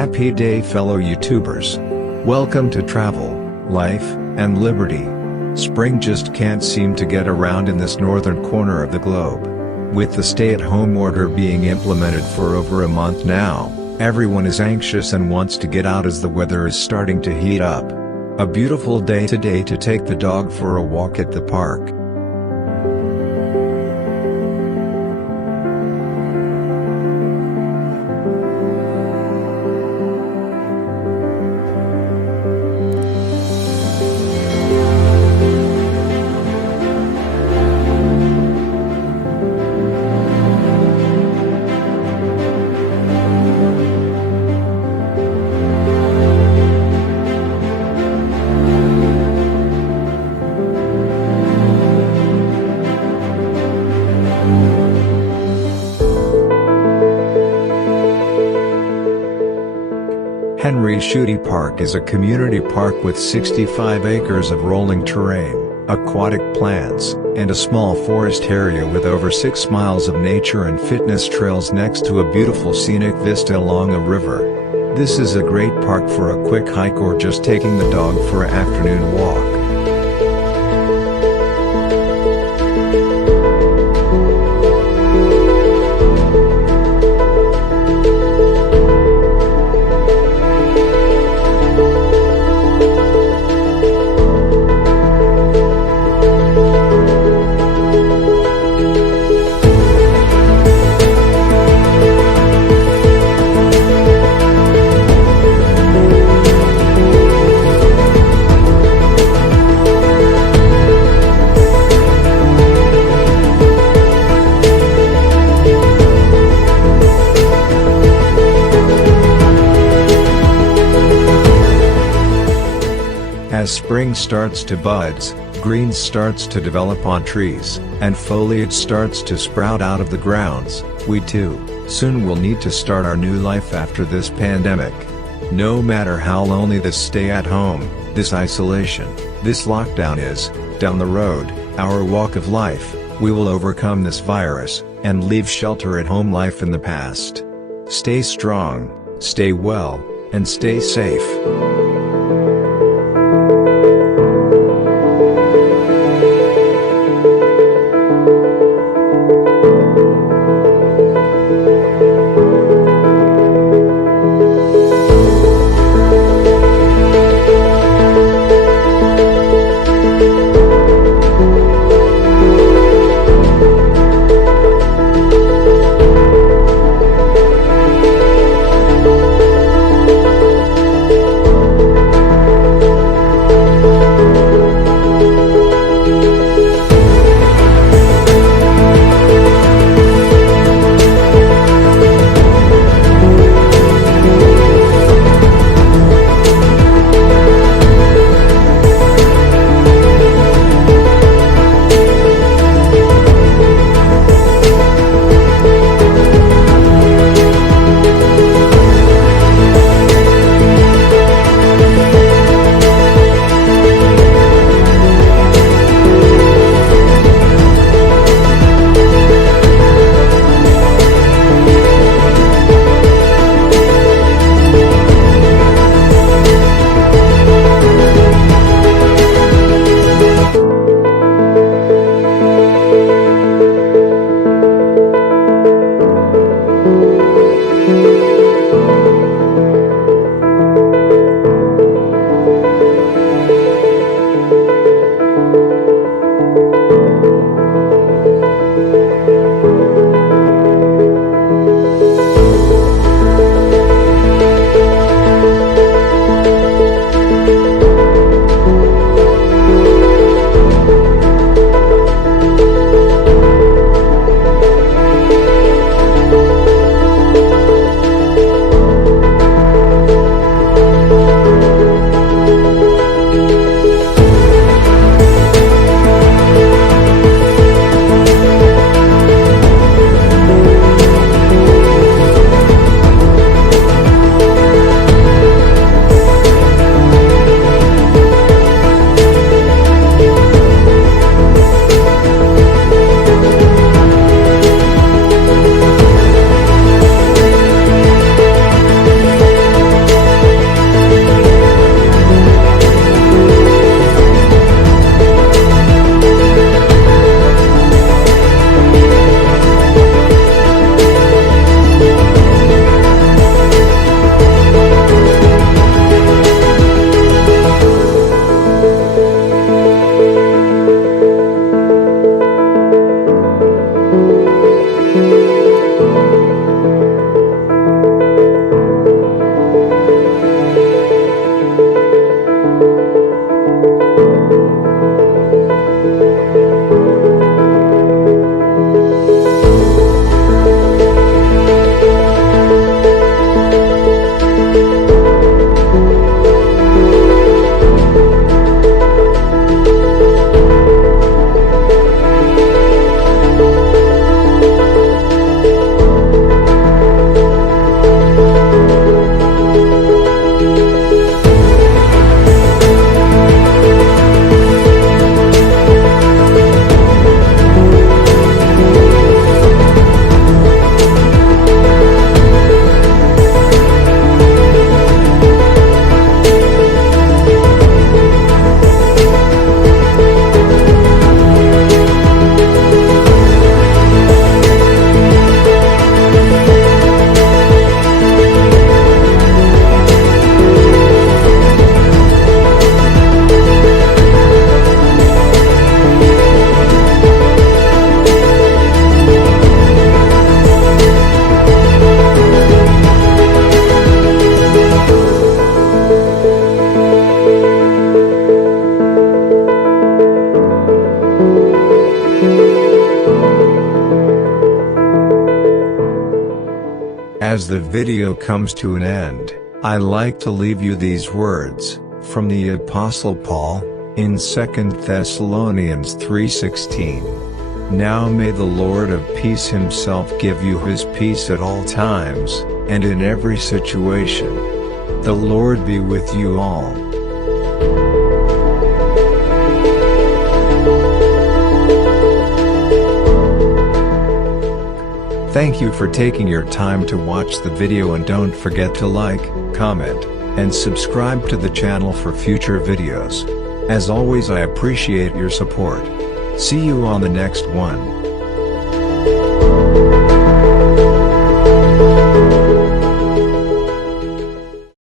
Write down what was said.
Happy day, fellow YouTubers. Welcome to Travel, Life, and Liberty. Spring just can't seem to get around in this northern corner of the globe. With the stay-at-home order being implemented for over a month now, everyone is anxious and wants to get out as the weather is starting to heat up. A beautiful day today to take the dog for a walk at the park. Schuette Park is a community park with 65 acres of rolling terrain, aquatic plants, and a small forest area with over 6 miles of nature and fitness trails next to a beautiful scenic vista along a river. This is a great park for a quick hike or just taking the dog for an afternoon walk. As spring starts to buds, green starts to develop on trees, and foliage starts to sprout out of the grounds, we too, soon will need to start our new life after this pandemic. No matter how lonely this stay at home, this isolation, this lockdown is, down the road, our walk of life, we will overcome this virus, and leave shelter at home life in the past. Stay strong, stay well, and stay safe. As the video comes to an end, I like to leave you these words, from the Apostle Paul, in 2 Thessalonians 3:16. Now may the Lord of peace himself give you his peace at all times, and in every situation. The Lord be with you all. Thank you for taking your time to watch the video, and don't forget to like, comment, and subscribe to the channel for future videos. As always, I appreciate your support. See you on the next one.